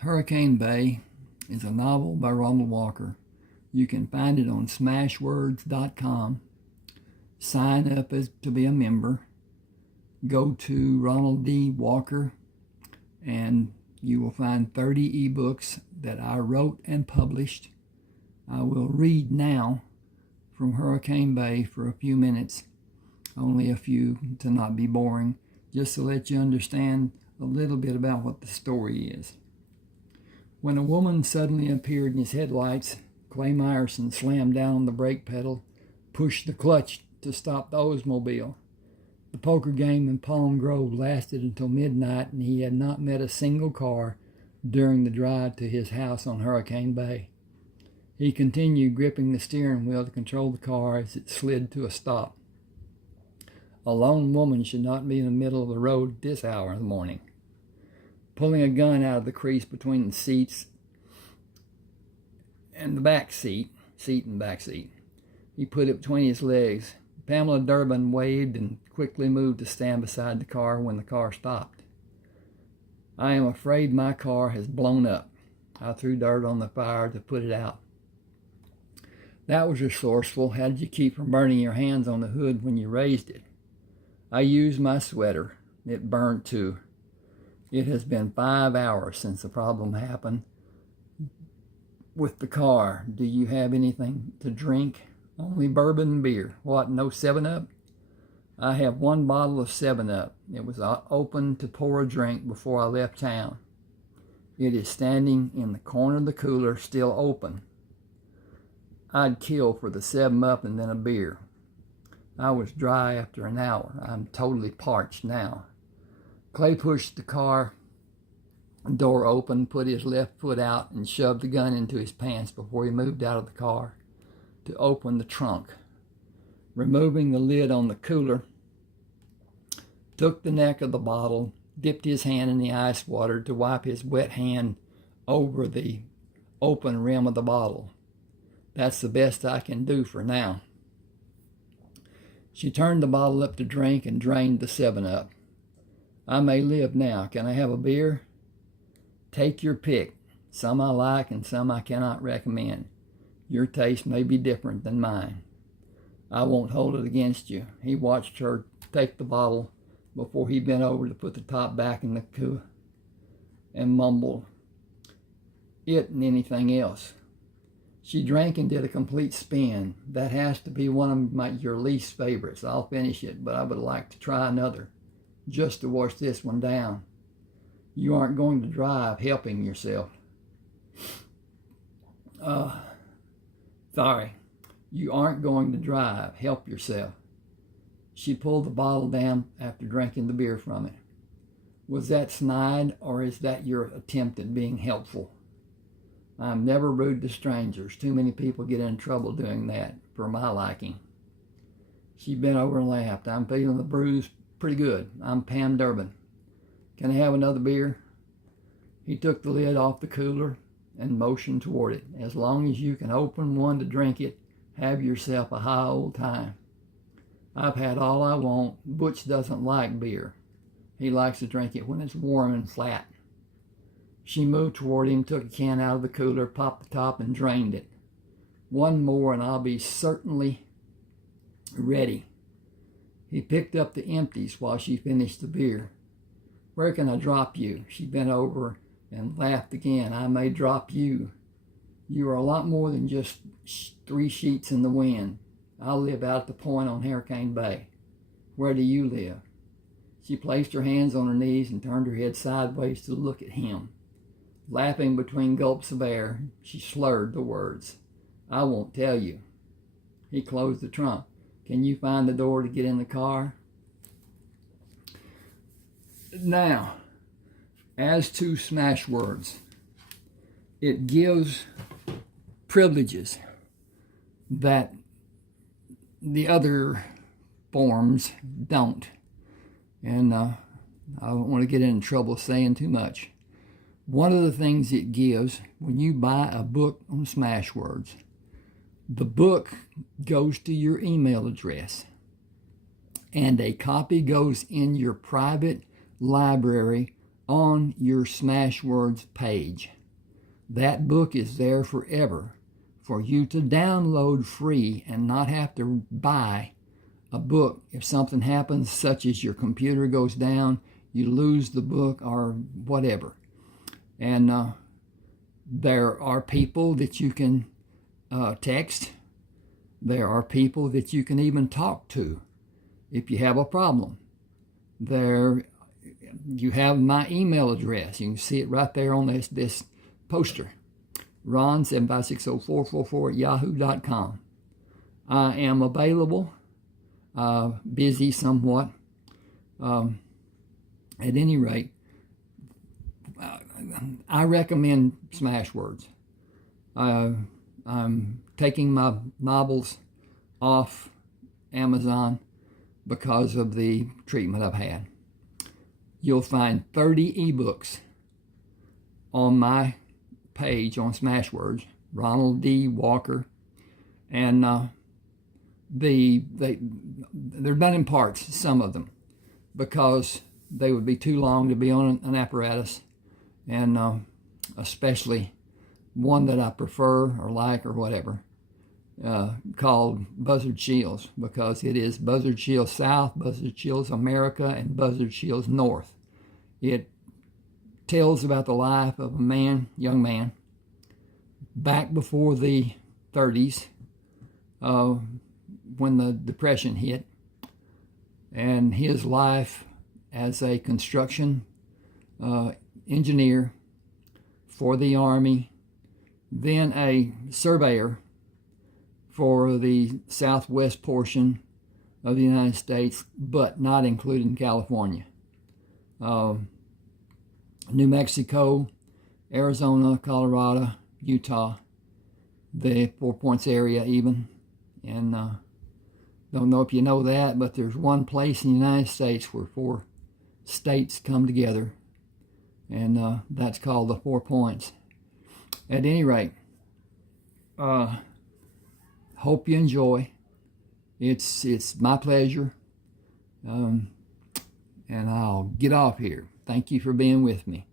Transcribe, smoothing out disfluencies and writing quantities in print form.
Hurricane Bay is a novel by Ronald Walker. You can find it on Smashwords.com. Sign up to be a member. Go to Ronald D. Walker and you will find 30 ebooks that I wrote and published. I will read now from Hurricane Bay for a few minutes, only a few to not be boring, just to let you understand a little bit about what the story is. When a woman suddenly appeared in his headlights, Clay Myerson slammed down on the brake pedal, pushed the clutch to stop the Oldsmobile. The poker game in Palm Grove lasted until midnight, and he had not met a single car during the drive to his house on Hurricane Bay. He continued gripping the steering wheel to control the car as it slid to a stop. A lone woman should not be in the middle of the road at this hour in the morning. Pulling a gun out of the crease between the seats and the back seat and back seat, he put it between his legs. Pam Durbin waved and quickly moved to stand beside the car when the car stopped. "I am afraid my car has blown up." I threw dirt on the fire to put it out. "That was resourceful. How did you keep from burning your hands on the hood when you raised it?" "I used my sweater. It burned too. It has been 5 hours since the problem happened with the car. Do you have anything to drink?" "Only bourbon and beer." "What, no 7-Up?" "I have one bottle of 7-Up. It was open to pour a drink before I left town. It is standing in the corner of the cooler, still open. I'd kill for the 7-Up and then a beer." I was dry after an hour. I'm totally parched now. Clay pushed the car door open, put his left foot out, and shoved the gun into his pants before he moved out of the car to open the trunk. Removing the lid on the cooler, took the neck of the bottle, dipped his hand in the ice water to wipe his wet hand over the open rim of the bottle. "That's the best I can do for now." She turned the bottle up to drink and drained the 7-Up. "I may live now. Can I have a beer?" "Take your pick. Some I like and some I cannot recommend. Your taste may be different than mine. I won't hold it against you." He watched her take the bottle before he bent over to put the top back in the cooler and mumbled, "It and anything else." She drank and did a complete spin. "That has to be one of your least favorites. I'll finish it, but I would like to try another, just to wash this one down." "You aren't going to drive. Helping yourself." Sorry. "You aren't going to drive. Help yourself." She pulled the bottle down after drinking the beer from it. "Was that snide, or is that your attempt at being helpful?" "I'm never rude to strangers. Too many people get in trouble doing that, for my liking." She bent over and laughed. "I'm feeling the bruise pretty good. I'm Pam Durbin. Can I have another beer?" He took the lid off the cooler and motioned toward it. "As long as you can open one to drink it, have yourself a high old time. I've had all I want. Butch doesn't like beer. He likes to drink it when it's warm and flat." She moved toward him, took a can out of the cooler, popped the top, and drained it. "One more and I'll be certainly ready." He picked up the empties while she finished the beer. "Where can I drop you?" She bent over and laughed again. "I may drop you. You are a lot more than just 3 sheets in the wind. I live out at the point on Hurricane Bay. Where do you live?" She placed her hands on her knees and turned her head sideways to look at him. Laughing between gulps of air, she slurred the words. "I won't tell you." He closed the trunk. "Can you find the door to get in the car?" Now, as to Smashwords, it gives privileges that the other forms don't. And I don't want to get in trouble saying too much. One of the things it gives when you buy a book on Smashwords, the book goes to your email address, and a copy goes in your private library on your Smashwords page. That book is there forever for you to download free and not have to buy a book. If something happens, such as your computer goes down, you lose the book or whatever. And there are people that you can text. There are people that you can even talk to if you have a problem. There, you have my email address. You can see it right there on this poster. Ron7560444@yahoo.com. I am available, busy somewhat. At any rate, I recommend Smashwords. I'm taking my novels off Amazon because of the treatment I've had. You'll find 30 eBooks on my page on Smashwords, Ronald D. Walker, and they're done in parts, some of them, because they would be too long to be on an apparatus, and especially one that I prefer or like or whatever, called Buzzard Shields, because it is Buzzard Shields South, Buzzard Shields America, and Buzzard Shields North. It tells about the life of a young man, back before the 30s, when the Depression hit, and his life as a construction engineer for the Army, then a surveyor for the southwest portion of the United States, but not including California. New Mexico, Arizona, Colorado, Utah, the 4 Points area even. And don't know if you know that, but there's one place in the United States where 4 states come together, and that's called the 4 Points. At any rate, hope you enjoy. It's my pleasure, and I'll get off here. Thank you for being with me.